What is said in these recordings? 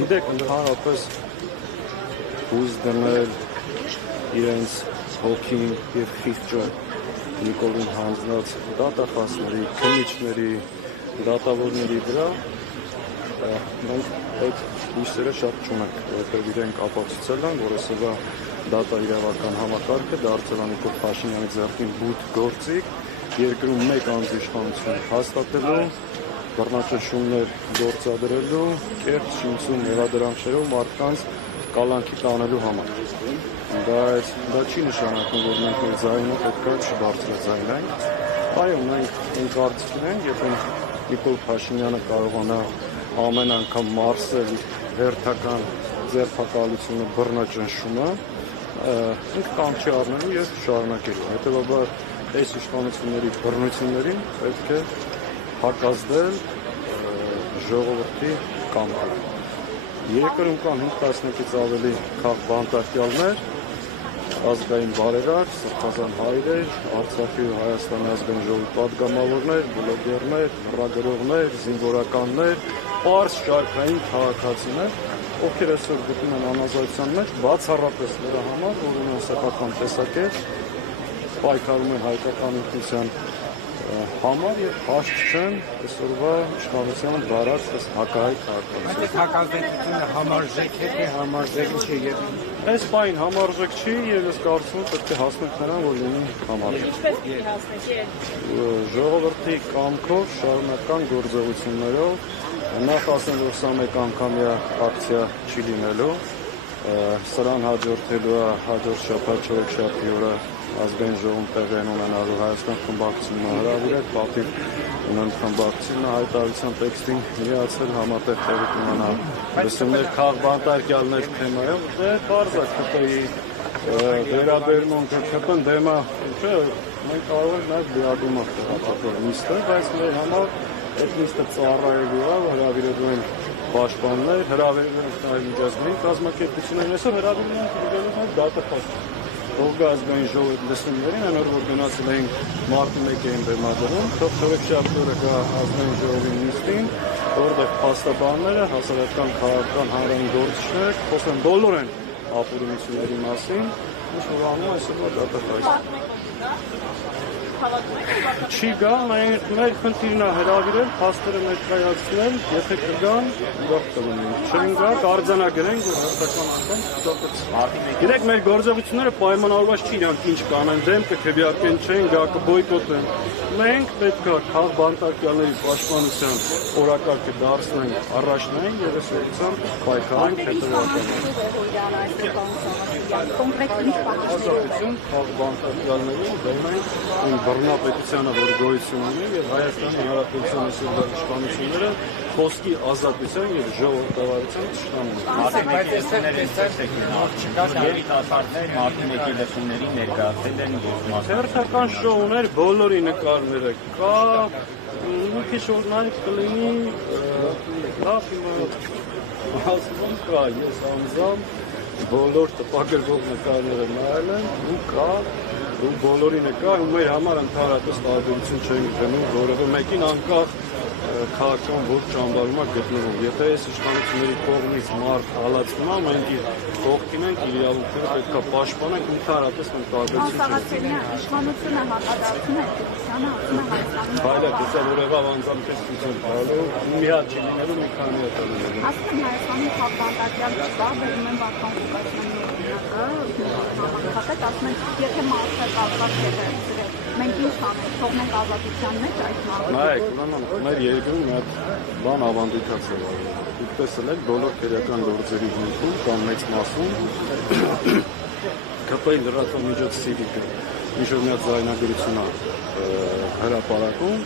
Գիտեք, ընդհանրապես հույս դնել իրենց հոգին և խիղճը Նիկոլին հանձնած դատախազների, քննիչների, դատավորների վրա մենք այդ հույսերը շատ չունենք, որովհետև իրենք ապացուցել են, որ այսօրվա դատաիրավական համակարգը դարձել է Նիկոլ Փաշինյանի ձեռքին բութ գործիք, երկրում մեկ անձ իշխանություն հաստատելու, բռնաճնշումներ գործադրելու, կեղծ շինություն մեղադրանքներով մարդկանց կալանքի տանելու համար։ Բայց դա չի նշանակում, որ մենք մեր ձայնը պետք է չբարձրաձայնենք։ Այո, մենք կարծիքն ենք, եթե Նիկոլ Փաշինյանը կարողանա ամեն անգամ մարսել հերթական ձերբակալությունը, բռնաճնշումը, ինքը կամ չի առնելու և շարունակելու։ Հետևաբար այս իշխանությունների բռնություններին պետք է հակազդել ժողովրդի կամքով։ Երկրում կան 5-10-ից ավելի քաղբանտարկյալներ, ազգային բարերար, սրբազան հայրեր, Արցախի ու Հայաստանի ազգային ժողովի պատգամավորներ, բլոգերներ, լրագրողներ, զինվորականներ, պարզ շարքային քաղաքացիներ, ովքեր այսօր գտնում են անազատության մեջ, բացառապես նրա համար, որ ունեն սեփական տեսակետ, պայքարում են հայկական ինքնության համար և հաշտ չեն այսօրվա իշխանության դարած հակահայ քաղաքացիություն։ Հակազդեցությունը համարժեք է, համարժեք չի։ Այս պայն համարժեք չի և ես կարծում պետք է հասնենք նրան, որ լինի համարժեք։ Ինչպես պիտի հասնեք։ Ժողովրդի կամքով, շարունակական գործողություններով, նախ ասեմ, որ սա մեկ անգամյա ակցիա չի լինելու, սրան հաջորդելու է հաջորդ շաբաթ չորեքշաբթի օրը ազգային ժողովում տեղի են ունենալու Հայաստան խմբակցությունը հրավիրել, պատիվ ունեն խմբակցությունը հայտարարության տեքստին միացել համատեղ տեղի կունենա լսումներ քաղբանտարկյալներ թեմայով, դե պարզ է ՔՊ-ի վերաբերմունքը, ՔՊ-ն դեմա, չէ, մենք կարող ենք նաև լիադումով տեղափոխել նիստը, բայց մեր համար այդ նիստը ծառայելու է, հրավիրելու են պաշտպաններ, հրավիրելու են նաև միջազգային կազմակերպություններ, այսօր հրավիրելու են դատախազ Ողգ ազգային ժողովի լսումներին, այն օր որ գնացել էինք մարտի 1-ին բեմադրում, թող չորեքշաբթի օրը գա ազգային ժողովի նիստին, որտեղ փաստաբանները, հասարակական, քաղաքական, հանրային գործիչներ խոսեն բոլոր են ապուրումությունների մասին, ինչ որ անում այսօրվա դատախազ։ Չի գա, մեր խնդիրն է հրավիրել, փաստերը ներկայացնել, եթե կգան, ուրախ կլինենք, չեն գա, կարձանագրենք, որ հերթական անգամ ստացվեց։ Գիտեք, մեր գործողությունները պայմանավորված չի իրանք ինչ կանեն, դեմ կքվեարկեն չեն, գա կբոյկոտեն։ Մենք պետք է քաղբանտարկյալների պաշտպանության օրակարգը դարձնենք առաջնային և այս ուղղությամբ պայքարենք հետևական։ Քաղբանտարկյալների դեմ են բռնապետությանը, որ գոյություն ունի, և Հայաստանի Հանրապետության այսօրվա իշխանությունները խոսքի ազատության և ժողովրդավարության թշնամուն են։ Երիտասարդներ մարտի 1-ի լսումներին ներկայացել են հերթական շոուներ, բոլորի նկարները կա, մի քիչ օրինակ կլինի, լավ ասում կա, ես անձամբ բոլոր տպագրվող նկարները նայել եմ, ու կա, ու բոլորին է կա, ու մեր համար ընդհանրապես տարբերություն չենք գնում, որովհետև մեկին անկախ քաղաքական ոչ ճամբարում է գտնվում։ Եթե այս իշխանությունների կողմից մարդ հալածվում է, մենք իր կողքին ենք, իր իրավունքները պետք է պաշտպանենք, ընդհանրապես մենք տարբերություն չենք։ Իշխանությունը հակադարձում է Հայաստանի։ Հայլա դեսա որ եղավ անձամտեսություն տալու, մի հատ չի լինելու, մի քանի հատ է լինելու։ Ասում Հայաստանի քաղաքական չկա, բերում են Վարդան Ղուկասյանի համակարգ, ասում են, եթե մարդը կապված է, մենք ինչ անենք, թողնենք ազատության մեջ այդ մարդը։ Նայեք, ուրեմն մեր երկրում մի հատ բան ավանդույթաց է։ Դուք տեսել եք բոլոր քրեական գործերի հիմքում կամ մեծ մասում ԿՊ-ի լրատվամիջոցի սիվիկը ինչ որ մի հատ ձայնագրություն է հրապարակում,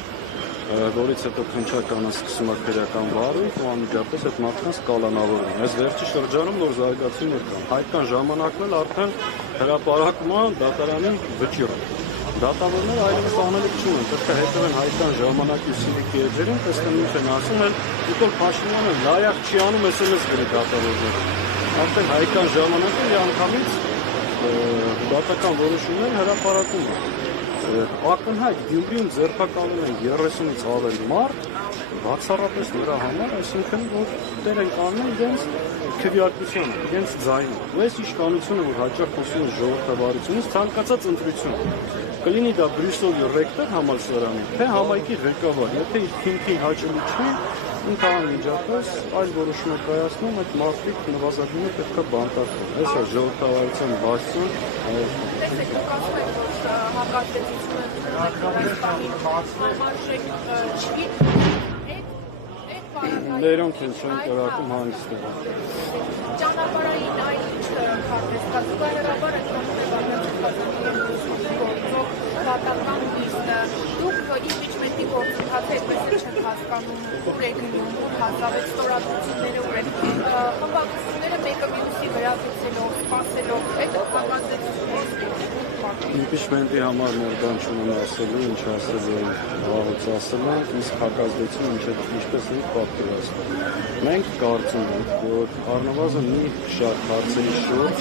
որից հետո քննչականը սկսում է քրեական վարույթ ու անմիջապես այդ մարդկանց կալանավորում։ Այս վերջի շրջանում նոր զարգացումներ կան։ Հայկական ժամանակն էլ արդեն հրապարակում է դատարանի վճիռը։ Դատավորները այլևս անելիք չունեն, պետք է հետևեն հայկական ժամանակի սիվիկի էջերին, տեսնեն ինչ են ասում, Նիկոլ Փաշինյանը լայախ չի անում SMS գրի դատավորները։ Արդեն հայկական ժամանակը միանգամից դատական որոշումներ հրապարակում է։ Ակնհայտ Գյումրիում ձերբակալել են 30-ից ավել մարդ, բացառապես նրա համար, այսինքն որ դեր են կանում իրենց քվեարկության, իրենց ձայնը։ Ու այս իշխանությունը, որ հաճախ խոսում է ժողովրդավարությունից, ցանկացած ընտրություն կլինի դա Բրյուսելի ռեկտոր համալսարանի, թե համայնքի ղեկավար, եթե իր քիմքին հաճելի չի, ինքան միջապես այլ որոշումներ կայացնում, այդ մարդիկ նվազագույնը պետք է բանտարկվեն։ Այս է ժողովրդավարության բացում Տեսեք, դուք ասում եք, որ հակազդեցությունը ներոնք են չեն կրակում հանգստը։ Ճանապարհային այն ինչ քարտեզ կա, զուգահեռաբար այդ դատական իսկ դուք իմպիչմենտի գործընթացը այդպես չեք հասկանում, ուր է գնում, ուր հազավեց ստորագրությունները, ուր են խմբակցությունները մեկը մյուսի վրա գցելով, սպասելով, այդ հակազդեցությունը Իմպիչմենտի համար մեր բան չունեն ասելու, ինչ ասելու են, վաղուց ասել են, իսկ հակազդեցությունը ինչպես ենք պատկերացնում։ Մենք կարծում ենք, որ առնվազն մի շարք հարցերի շուրջ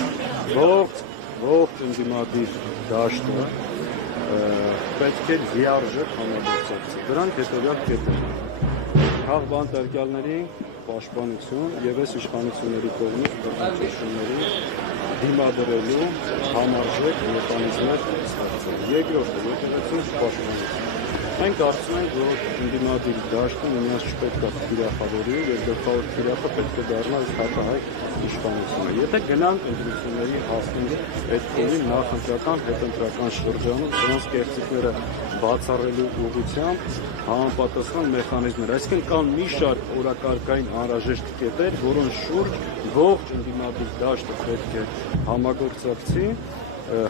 ողջ ընդդիմադիր դաշտը պետք է լիարժեք համագործակցել։ Դրանք հետևյալ կետեր։ Քաղբանտարկյալների պաշտպանություն եւ այս իշխանությունների կողմից բռնաճնշումների դիմադրելու համարժեք մեխանիզմներ ստեղծել։ Երկրորդը եկեղեցու պաշտպանություն։ Մենք կարծում ենք, որ ընդդիմադիր դաշտը միմյանց չպետք է թիրախավորի եւ գլխավոր թիրախը պետք է դառնա հակահայ իշխանությունը։ Եթե գնանք ընտրությունների հասնելու պետք է լինի նախընտրական, հետընտրական շրջանում դրանց կեղծիքները բացառելու ուղղությամբ համապատասխան մեխանիզմներ։ Այսինքն կան մի շարք օրակարգային անհրաժեշտ կետեր, որոնց շուրջ ողջ ընդդիմադիր դաշտը պետք է համագործակցի։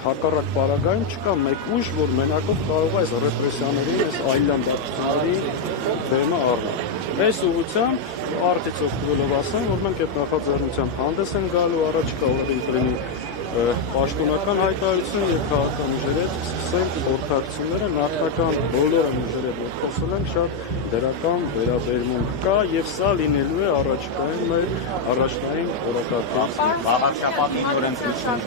Հակառակ պարագայում չկա մեկ ուժ, որ մենակով կարող է այս ռեպրեսիաների, այս այլանդակությունների թեմը առնել։ Այս ուղղությամբ արդից օգտվելով ասեմ, որ մենք այդ նախաձեռնությամբ հանդես են գալու առաջիկա օրերին կլինի պաշտոնական հայտարարություն եւ քաղաքական ուժերից սկսենք գործակցությունները նախնական բոլոր ուժերով որ խոսել են շատ դրական վերաբերմունք կա եւ սա լինելու է առաջիկայում մեր առաջնային օրակարգում։ Վաղաշաբաթին օրենսդրություն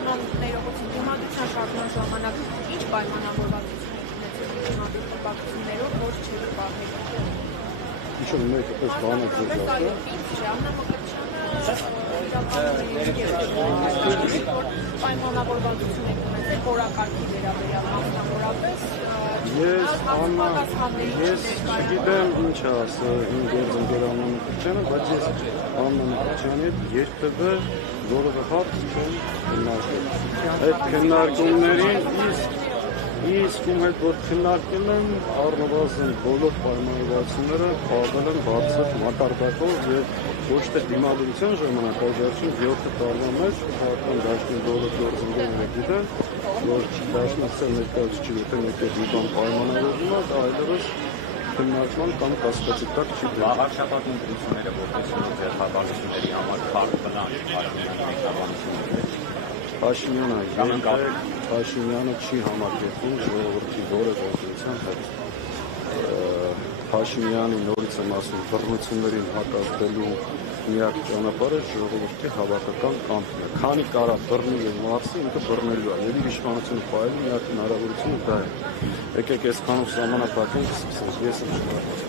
դիմադրության շարժման ժամանակ ինչ պայմանավորվածություններ ունեցել որ չէր պահել։ Ինչու՞ մենք այդպես բանակ պայմանավորվածություն եք ունեցել որակարգի վերաբերյալ մասնավորապես ես չգիտեմ ինչ ասել իմ գործընկերանուն քրչանը, բայց ես Աննա Մկրտչյանի հետ երբևէ որևէ հարց չեմ քննարկել։ Այդ քննարկումներին իսկ ում հետ որ քննարկել են առնվազն բոլոր պայմանավորվածությունները փոխվել են բարձր մակարդակով եւ ոչ թե դիմադրության ժամանակ, այլ վերջին 7 տարվա մեջ քաղաքական դաշտի բոլոր գործընկերները գիտեն, որ դաշնակցել ներկայացուցիչ եթե մեկը մի բան պայմանավորվում է, դա այլևս քննարկման կամ կասկածի տակ չի դրվում։ Վաղաշաբաթի ընտրությունները որպես ձեռնարկությունների համար քարտ բնավ Փաշինյանը չի համակերպում ժողովրդի որևէ օգնության հետ։ Փաշինյանի նորից եմ ասում բռնություններին հակազդելու միակ ճանապարհը ժողովրդի հավաքական կամքն է։ Քանի կարա բռնի եւ մարսի, ինքը բռնելու է։ Եվ իր իշխանությունը պահելու միակ հնարավորությունը դա է։ Եկեք այսքանով սահմանափակենք, սկսենք։ Ես եմ շնորհակալ։